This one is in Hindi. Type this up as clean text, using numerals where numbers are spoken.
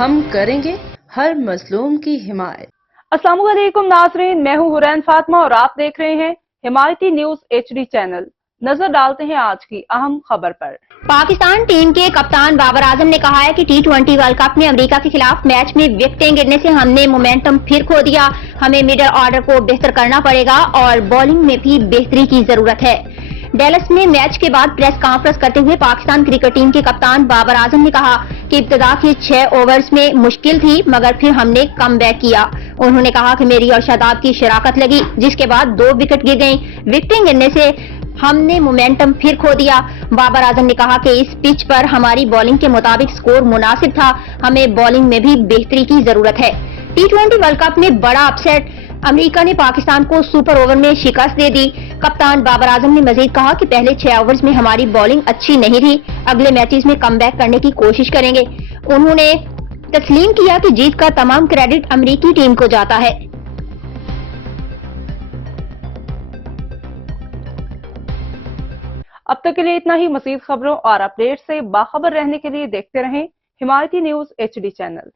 हम करेंगे हर मजलूम की हिमायत। अस्सलाम वालेकुम नाजरीन, मैं हूं हुरैन फातिमा और आप देख रहे हैं हिमायती न्यूज HD चैनल। नजर डालते हैं आज की अहम खबर पर। पाकिस्तान टीम के कप्तान बाबर आजम ने कहा है कि T20 वर्ल्ड कप में अमेरिका के खिलाफ मैच में विकेटें गिरने से हमने मोमेंटम फिर खो दिया। हमें मिडल ऑर्डर को बेहतर करना पड़ेगा और बॉलिंग में भी बेहतरी की जरूरत है। डेलस में मैच के बाद प्रेस कॉन्फ्रेंस करते हुए पाकिस्तान क्रिकेट टीम के कप्तान बाबर आजम ने कहा कि इब्तिदा के 6 ओवर्स में मुश्किल थी, मगर फिर हमने कम बैक किया। उन्होंने कहा कि मेरी और शादाब की शराकत लगी, जिसके बाद 2 विकेट गिर गयी। विकेटें गिरने से हमने मोमेंटम फिर खो दिया। बाबर आजम ने कहा कि इस पिच पर हमारी बॉलिंग के मुताबिक स्कोर मुनासिब था, हमें बॉलिंग में भी बेहतरी की जरूरत है। T20 वर्ल्ड कप में बड़ा अपसेट, अमेरिका ने पाकिस्तान को सुपर ओवर में शिकस्त दे दी। कप्तान बाबर आजम ने मजीद कहा कि पहले 6 ओवर्स में हमारी बॉलिंग अच्छी नहीं थी, अगले मैचेस में कमबैक करने की कोशिश करेंगे। उन्होंने तस्लीम किया कि जीत का तमाम क्रेडिट अमेरिकी टीम को जाता है। अब तक के लिए इतना ही। मजीद खबरों और अपडेट से बाखबर रहने के लिए देखते रहें हिमायती न्यूज HD चैनल।